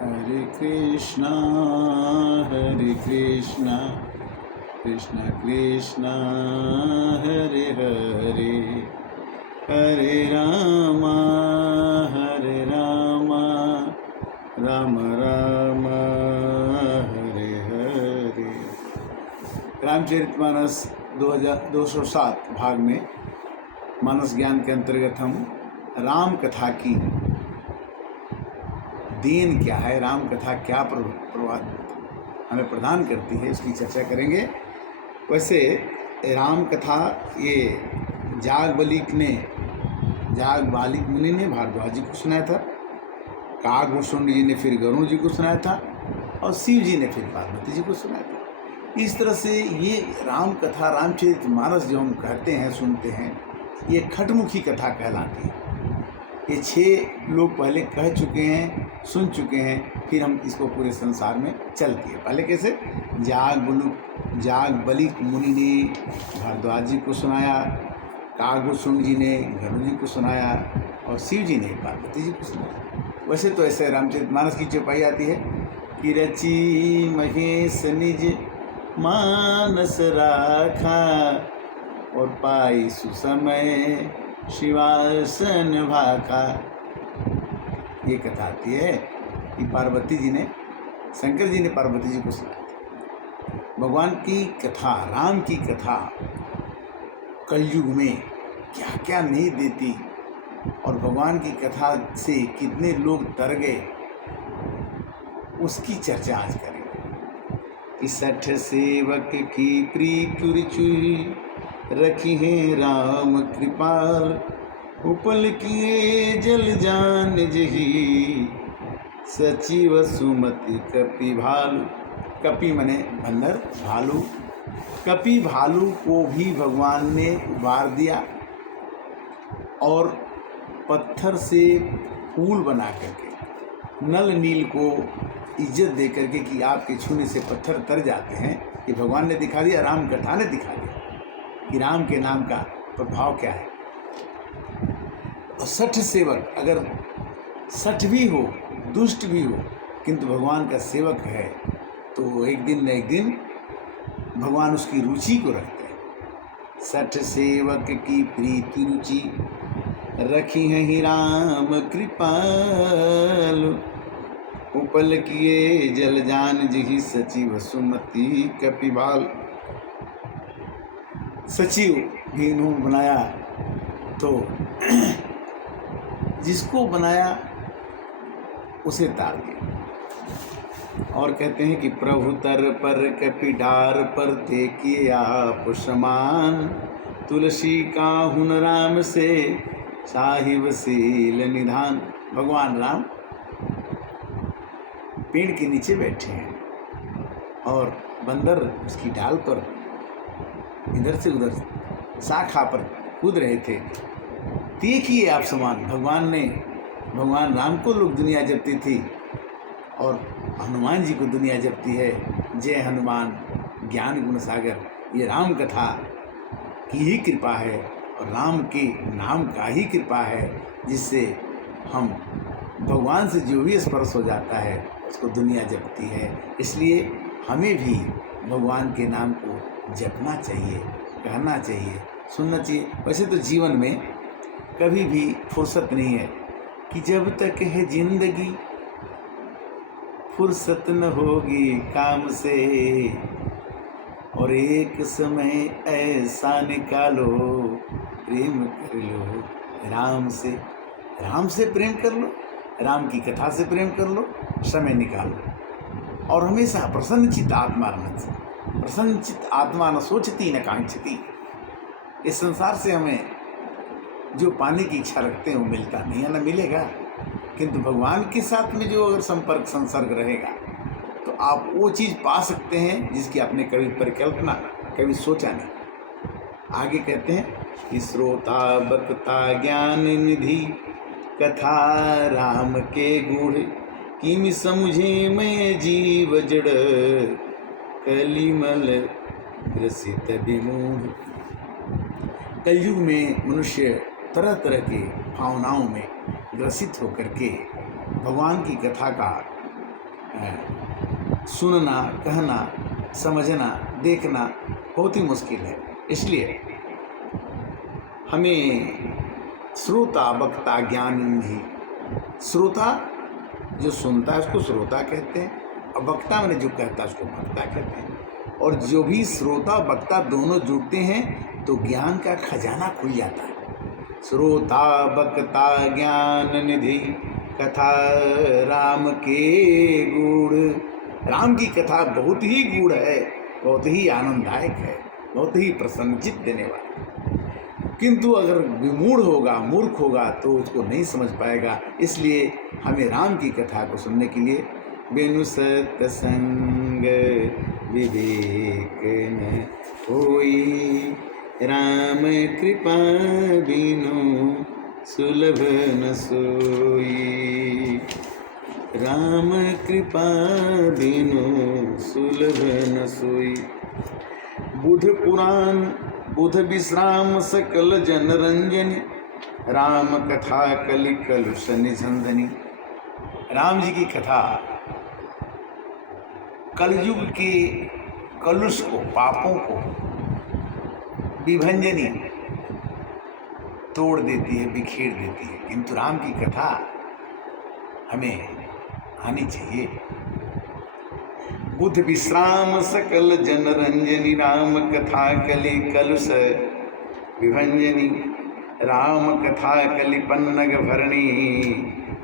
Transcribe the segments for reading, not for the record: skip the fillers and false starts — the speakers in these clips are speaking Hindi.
Hare Krishna, Hare Krishna, Krishna Krishna, Hare Hare, Hare Rama, Hare Rama, Rama Rama, Hare Hare। Ramcharitmanas 2207 भाग में मानस ज्ञान के अंतर्गत हम राम कथा की देन क्या है, राम कथा क्या प्रभाव हमें प्रदान करती है, इसकी चर्चा करेंगे। वैसे राम कथा ये जाग बालिक मुनि ने भारद्वाज जी को सुनाया था, काकभूषण जी ने फिर गरुड़ जी को सुनाया था और शिव जी ने फिर पार्वती जी को सुनाया था। इस तरह से ये राम कथा रामचरितमानस जो हम कहते हैं, सुनते हैं, ये खटमुखी कथा कहलाती है। ये 6 लोग पहले कह चुके हैं, सुन चुके हैं, फिर हम इसको पूरे संसार में चलती है। पहले कैसे जाग बलिक मुनि ने भारद्वाज जी को सुनाया, काकभूषण जी ने गरुड़ जी को सुनाया और शिव जी ने पार्वती जी को सुनाया। वैसे तो ऐसे रामचरितमानस की चौपाई आती है कि रची महेश निज मानस राखा और पाई सुसमय शिवासन भाखा। ये कथा आती है कि पार्वती जी ने, शंकर जी ने पार्वती जी को सुनाया था। भगवान की कथा, राम की कथा कलयुग में क्या क्या नहीं देती और भगवान की कथा से कितने लोग तर गए, उसकी चर्चा आज करेंगे। कि 60 सेवक की प्रीति रुचि रखी है राम कृपाल, उपल किए जल जान जही सचिव सुमति कपि भालू। कपि मने बंदर, भालू। कपि भालू को भी भगवान ने उबार दिया और पत्थर से फूल बना करके, नल नील को इज्जत दे करके कि आपके छूने से पत्थर तर जाते हैं, ये भगवान ने दिखा दिया, राम कथा ने दिखा दिया कि राम के नाम का प्रभाव क्या है। और 60 सेवक, अगर 60 भी हो, दुष्ट भी हो, किंतु भगवान का सेवक है तो एक दिन न एक दिन भगवान उसकी रुचि को रखते हैं। 60 सेवक की प्रीति रुचि रखी है ही राम कृपाल, उपल किए जल जान जही सचिव सुमति कपिभाल। सचिव भी इन्होंने बनाया, तो जिसको बनाया उसे तार दिया। और कहते हैं कि प्रभु तर पर कपिडार पर देखिए आप समान, तुलसी का हुन राम से साहिब सील निधान। भगवान राम पेड़ के नीचे बैठे हैं और बंदर उसकी डाल पर इधर से उधर शाखा पर कूद रहे थे। देखिए आप समान। भगवान राम को लोग दुनिया जपती थी और हनुमान जी को दुनिया जपती है। जय हनुमान ज्ञान गुण सागर। ये राम कथा की ही कृपा है और राम के नाम का ही कृपा है, जिससे हम भगवान से जो भी स्पर्श हो जाता है उसको दुनिया जपती है। इसलिए हमें भी भगवान के नाम को जपना चाहिए, कहना चाहिए, सुनना चाहिए। वैसे तो जीवन में कभी भी फुर्सत नहीं है कि जब तक है जिंदगी फुर्सत न होगी काम से, और एक समय ऐसा निकालो प्रेम कर लो राम से। राम से प्रेम कर लो, राम की कथा से प्रेम कर लो, समय निकालो। और हमेशा प्रसन्नचित्त आत्मा रहना चाहिए। प्रसन्नचित्त आत्मा न सोचती न कांक्षती। इस संसार से हमें जो पाने की इच्छा रखते हैं वो मिलता नहीं है, न मिलेगा। किंतु भगवान के साथ में जो अगर संपर्क संसर्ग रहेगा तो आप वो चीज़ पा सकते हैं जिसकी आपने कभी परिकल्पना, कभी सोचा नहीं। आगे कहते हैं कि श्रोता बक्ता ज्ञान निधि कथा राम के गुण, किम समझे मैं जीव जड़ कलिमल ग्रसित विमूढ़। कलयुग में मनुष्य तरह तरह के भावनाओं में ग्रसित होकर के भगवान की कथा का सुनना, कहना, समझना, देखना बहुत ही मुश्किल है। इसलिए हमें श्रोता वक्ता ज्ञान निधि, श्रोता जो सुनता है उसको श्रोता कहते हैं, और वक्ता मैंने जो कहता है उसको वक्ता कहते हैं। और जो भी श्रोता वक्ता दोनों जुड़ते हैं तो ज्ञान का खजाना खुल जाता है। श्रोता वक्ता ज्ञान निधि कथा राम के गूढ़। राम की कथा बहुत ही गूढ़ है, बहुत ही आनंददायक है, बहुत ही प्रसन्नचित देने वाला। किंतु अगर विमूढ़ होगा, मूर्ख होगा तो उसको नहीं समझ पाएगा। इसलिए हमें राम की कथा को सुनने के लिए बिनु सत्संग विवेक न होई, राम कृपा बिनु सुलभ न सोई, राम कृपा बिनु सुलभ न सोई। बुध पुराण बुध विश्राम सकल जन रंजनी, राम कथा कलि कलुष निझंदनी। राम जी की कथा कलयुग के कलुष को, पापों को विभंजनी तोड़ देती है, बिखेर देती है। किंतु राम की कथा हमें आनी चाहिए। बुध विश्राम सकल जन रंजनी, राम कथा कलि कलुष विभंजनी, राम कथा कलि पन्नग भरणी,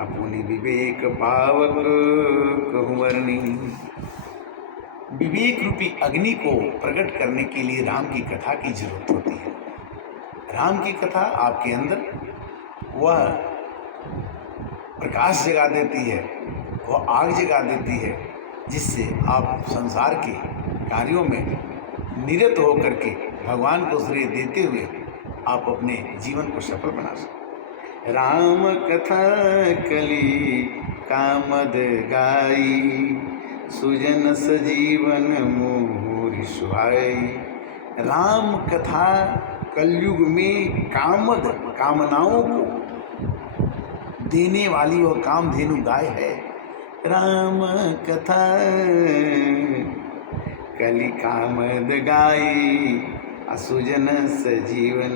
अपनी विवेक पावक कहूवरणी। विवेक रूपी अग्नि को प्रकट करने के लिए राम की कथा की जरूरत होती है। राम की कथा आपके अंदर वह प्रकाश जगा देती है, वह आग जगा देती है, जिससे आप संसार के कार्यों में निरत होकर के भगवान को श्रेय देते हुए आप अपने जीवन को सफल बना सकते। राम कथा कलि कामद गाई, सुजन सजीवन मोहि सुहाई। राम कथा कलयुग में कामद, कामनाओं को देने वाली वह कामधेनु गाय है। राम कथा कलि कामद गाई, असुजन सजीवन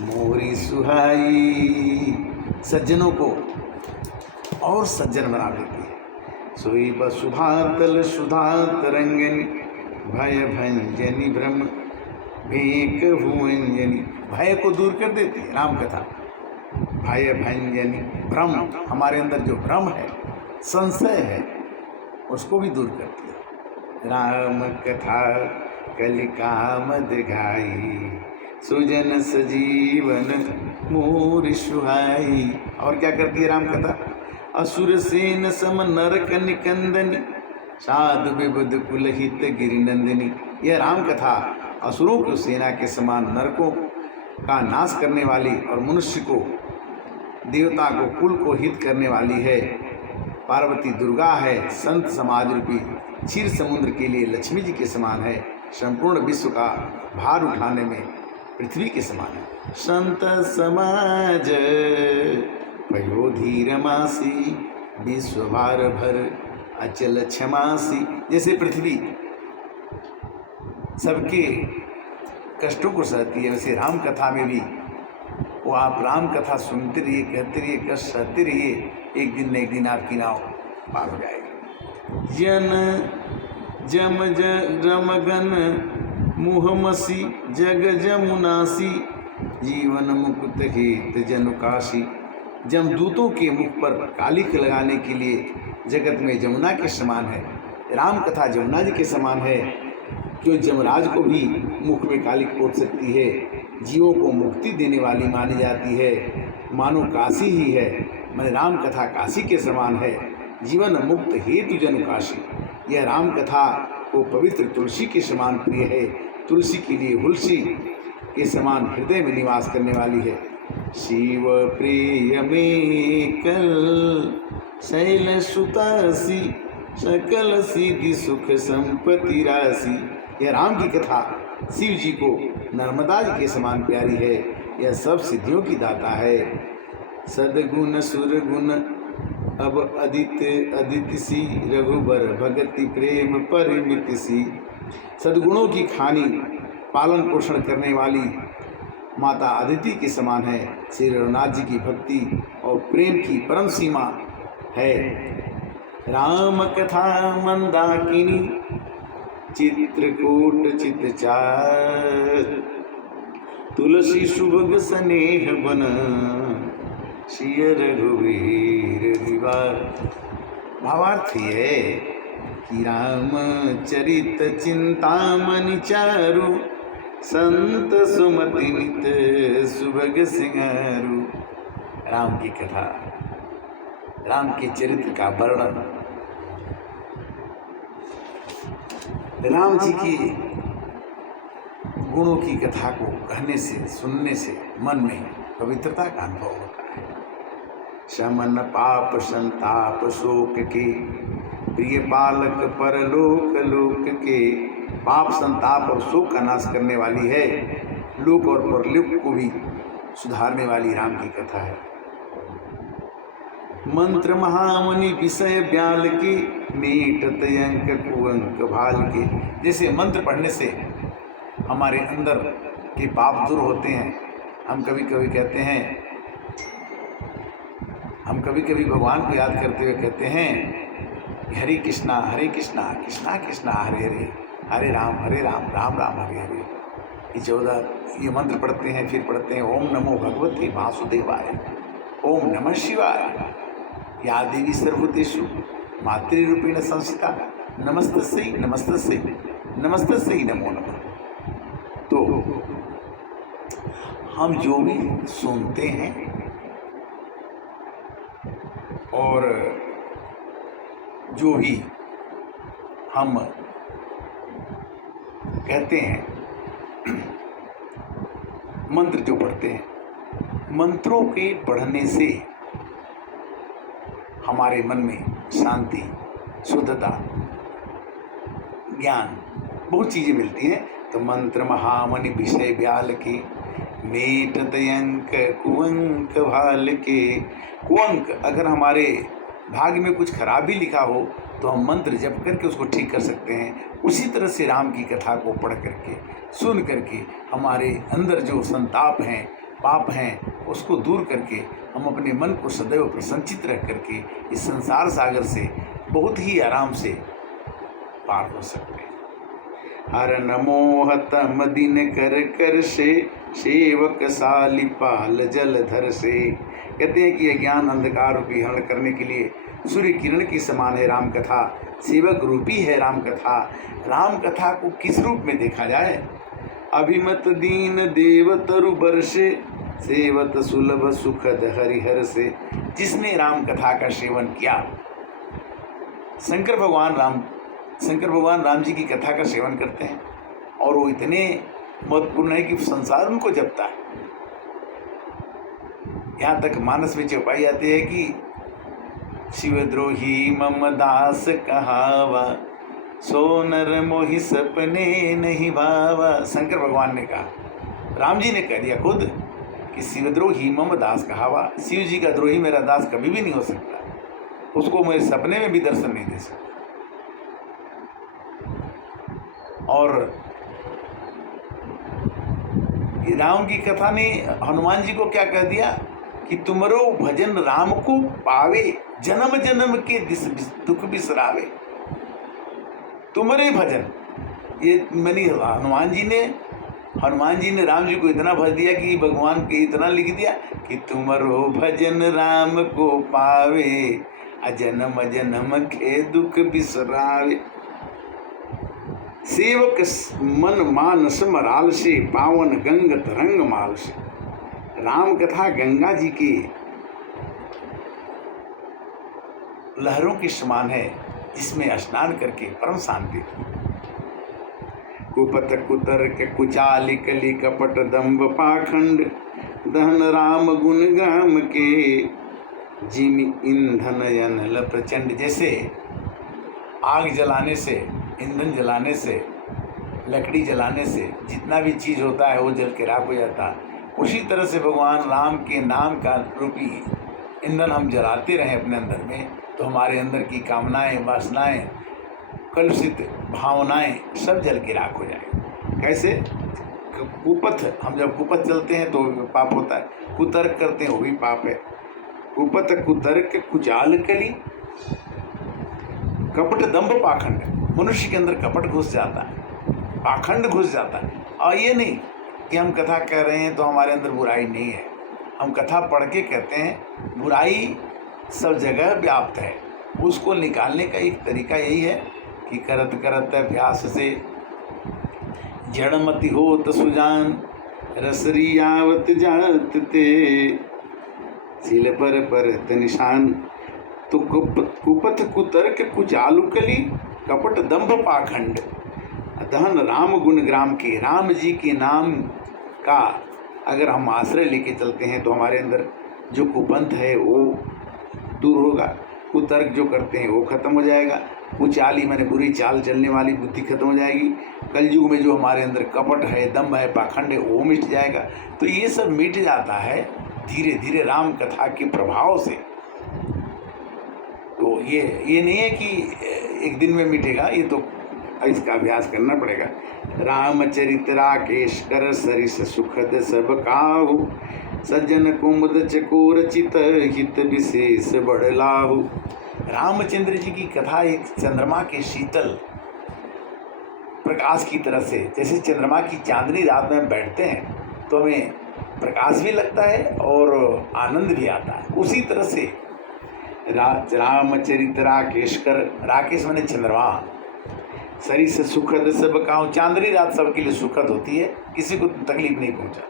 मोरी सुहाई। सज्जनों को और सज्जन बना देती है। सोई बसुभातल सुधा तरंगनी, भय भंजनी भ्रम भेक भुवंजनी। भय को दूर कर देती है राम कथा। भय भंजनी भ्रम, हमारे अंदर जो भ्रम है, संशय है, उसको भी दूर करती है। राम कथा कलि कामद गाई, सुजन सजीवन मोर सुहाई। और क्या करती है राम कथा? असुर सेन सम नरक निकंदनी, साधु विबुध कुलहित गिरिनंदिनी। यह राम कथा असुरों की सेना के समान नरकों का नाश करने वाली और मनुष्य को, देवता को, कुल को हित करने वाली है। पार्वती दुर्गा है, संत समाज रूपी क्षीर समुद्र के लिए लक्ष्मी जी के समान है, संपूर्ण विश्व का भार उठाने में पृथ्वी के समान है। संत समाज पयोधीर मासी, विश्व भार भर अचल क्षमासी। जैसे पृथ्वी सबके कष्टों को सहती है, वैसे राम कथा में भी वो आप राम कथा सुनते रहिए, कहते रहिए, कष्ट सहते रहिए, एक दिन न एक दिन आपकी नाव पार हो जाएगी। जन जम जमगन मुहमसी, जग जमुनासी, जीवन मुकुत हित जनु काशी। जमदूतों के मुख पर कालिक लगाने के लिए जगत में जमुना के समान है। राम कथा जमुना जी के समान है, जो जमराज को भी मुख में कालिक पोत सकती है, जीवों को मुक्ति देने वाली मानी जाती है, मानो काशी ही है। मैं राम कथा काशी के समान है, जीवन मुक्त हेतु जनु काशी। यह राम कथा को पवित्र तुलसी के समान प्रिय है, तुलसी के लिए हुलसी के समान हृदय में निवास करने वाली है। शिव प्रिय में कल शैल सुतासी, सकल सिद्धि सुख संपत्ति राशि। यह राम की कथा शिव जी को नर्मदा जी के समान प्यारी है, यह सब सिद्धियों की दाता है। सदगुण सुरगुण अब अदिति सी रघुबर भगति प्रेम परिमित सी। सद्गुणों की खानी पालन पोषण करने वाली माता अदिति के समान है। श्री रघुनाथ जी की भक्ति और प्रेम की परम सीमा है। राम कथा मंदाकिनी चित्रकूट चितचार, तुलसी सुभग स्नेह बन सिय रघुवीर विवार। भावार्थ ये है कि राम चरित चिंतामणि चारु, संत सुमति नित सुभग सिंगारू। राम की कथा, राम के चरित्र का वर्णन, राम जी की गुणों की कथा को कहने से, सुनने से मन में पवित्रता का अनुभव होता है। शमन पाप संताप शोक के, प्रिय पालक परलोक लोक के। पाप संताप और शोक का नाश करने वाली है, लोक और परलोक को भी सुधारने वाली राम की कथा है। मंत्र महामुनि विषय ब्याल के, मीटत अंक कुअंक भाल के। जैसे मंत्र पढ़ने से हमारे अंदर के पाप दूर होते हैं। हम कभी कभी भगवान को याद करते हुए कहते हैं हरे कृष्णा कृष्णा कृष्णा हरे हरे, हरे राम राम राम हरे हरे। ये मंत्र पढ़ते हैं। फिर पढ़ते हैं ओम नमो भगवते वासुदेवाय, ओम नमः शिवाय, या देवी सर्वभूतेषु मातृरूपेण संस्थिता, नमस्तस्यै नमस्तस्यै नमस्तस्यै नमो नमः। तो हम जो भी सुनते हैं और जो भी हम कहते हैं, मंत्र जो पढ़ते हैं, मंत्रों के पढ़ने से हमारे मन में शांति, शुद्धता, ज्ञान, बहुत चीज़ें मिलती हैं। तो मंत्र महामनि विषय ब्याल के, मेटत अंक कुअंक भाल के। कुअंक, अगर हमारे भाग में कुछ खराबी लिखा हो तो हम मंत्र जप करके उसको ठीक कर सकते हैं। उसी तरह से राम की कथा को पढ़ करके, सुन करके हमारे अंदर जो संताप हैं, पाप हैं, उसको दूर करके हम अपने मन को सदैव प्रसन्नचित रख करके इस संसार सागर से बहुत ही आराम से पार हो सकते हैं। हर नमोह तम दिन कर कर से, सेवक सालिपाल जलधर से। कहते हैं कि यह ज्ञान अंधकार रूपी हरण करने के लिए सूर्य किरण की समान है राम कथा, सेवक रूपी है राम कथा। राम कथा को किस रूप में देखा जाए? अभिमत दीन देव तरु बरसे, सेवत सुलभ सुखद हरिहर से। जिसने राम कथा का सेवन किया, शंकर भगवान राम जी की कथा का सेवन करते हैं और वो इतने महत्वपूर्ण है कि संसार उनको जपता है। यहाँ तक मानस में चौपाई आती है कि शिवद्रोही मम दास कहावा, सो नर मोहि सपने नहीं भावा। शंकर भगवान ने कहा, राम जी ने कह दिया खुद कि शिवद्रोही मम दास कहावा। शिव जी का द्रोही मेरा दास कभी भी नहीं हो सकता, उसको मेरे सपने में भी दर्शन नहीं दे सकता। और राम की कथा ने हनुमान जी को क्या कह दिया कि तुमरो भजन राम को पावे, जन्म जन्म के दुख बिसरावे। तुम्हारे भजन, ये मैंने हनुमान जी ने राम जी को इतना भज दिया कि भगवान के इतना लिख दिया कि तुमरो भजन राम को पावे, अजन्म जन्म के दुख बिसरावे। सेवक मन मानस मराल से, पावन गंग तरंग माल से। राम कथा गंगा जी की लहरों के समान है, जिसमें स्नान करके परम शांति। कुपत कुतर्क कुचाल कली कपट दंभ पाखंड, दहन राम गुण गाम के, जिम ईंधन अनल प्रचंड। जैसे आग जलाने से, ईंधन जलाने से, लकड़ी जलाने से जितना भी चीज़ होता है वो जल के राख हो जाता है। उसी तरह से भगवान राम के नाम का रूपी ईंधन हम जलाते रहें अपने अंदर में, तो हमारे अंदर की कामनाएं, वासनाएं, कलुषित भावनाएं सब जल के राख हो जाएंगी। कैसे? कुपथ, हम जब कुपथ चलते हैं तो पाप होता है, कुतर्क करते हैं वो भी पाप है। कुपथ कुतर्क कुचाल कली कपट दंभ पाखंड, मनुष्य के अंदर कपट घुस जाता है, पाखंड घुस जाता है। और ये नहीं कि हम कथा कह रहे हैं तो हमारे अंदर बुराई नहीं है, हम कथा पढ़ के कहते हैं बुराई सब जगह व्याप्त है। उसको निकालने का एक तरीका यही है कि करत करत अभ्यास से जड़मति होत सुजान, रसरी आवत जात ते सिल पर परत निशान। तो कुपथ कुतर्क कुचालु कली कपट दंभ पाखंड दहन राम गुण ग्राम के। राम जी के नाम का अगर हम आश्रय लेके चलते हैं तो हमारे अंदर जो कुपंथ है वो दूर होगा, कुतर्क जो करते हैं वो खत्म हो जाएगा, कुचाली माने बुरी चाल चलने वाली बुद्धि खत्म हो जाएगी, कलयुग में जो हमारे अंदर कपट है, दम्भ है, पाखंड है वो मिट जाएगा। तो ये सब मिट जाता है धीरे धीरे राम कथा के प्रभाव से। तो ये नहीं है कि एक दिन में मिटेगा, ये तो इसका अभ्यास करना पड़ेगा। रामचरित राकेश कर सरिस सुखद सब काहू, सज्जन कुमुद चकोर चित हित विशेष बड़ लाहू। रामचंद्र जी की कथा एक चंद्रमा के शीतल प्रकाश की तरह से, जैसे चंद्रमा की चांदनी रात में बैठते हैं तो हमें प्रकाश भी लगता है और आनंद भी आता है, उसी तरह से रामचरित राकेश कर, राकेश माने चंद्रमा, शरीर से सुखद सब काहू, चांदनी रात सबके लिए सुखद होती है, किसी को तकलीफ नहीं पहुंचा।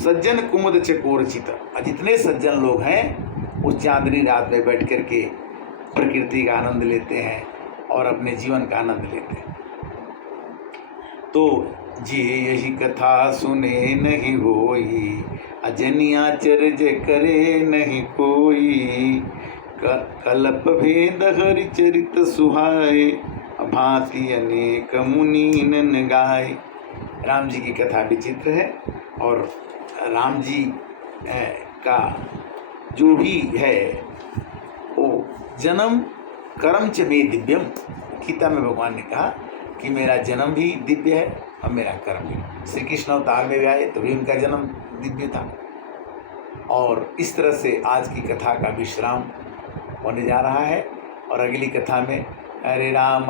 सज्जन कुमुद चकोर चित, जितने सज्जन लोग हैं उस चांदनी रात में बैठ कर के प्रकृति का आनंद लेते हैं और अपने जीवन का आनंद लेते हैं। तो जे यही कथा सुने नहीं होई, अजनिया चर्ज करे नहीं कोई, कल्प भेद हरि चरित सुहाए, भांति अनेक मुनीन गाय। राम जी की कथा विचित्र है और राम जी का जो भी है वो जन्म कर्म च मे दिव्यम। गीता में भगवान ने कहा कि मेरा जन्म भी दिव्य है और मेरा कर्म भी। श्री कृष्ण अवतार में भी आए तो भी उनका जन्म दिव्य था। और इस तरह से आज की कथा का विश्राम होने जा रहा है और अगली कथा में हरे राम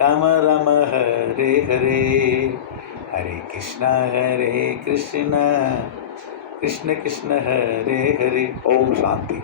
राम राम हरे हरे, हरे कृष्ण कृष्ण कृष्ण हरे हरे। ओम शांति।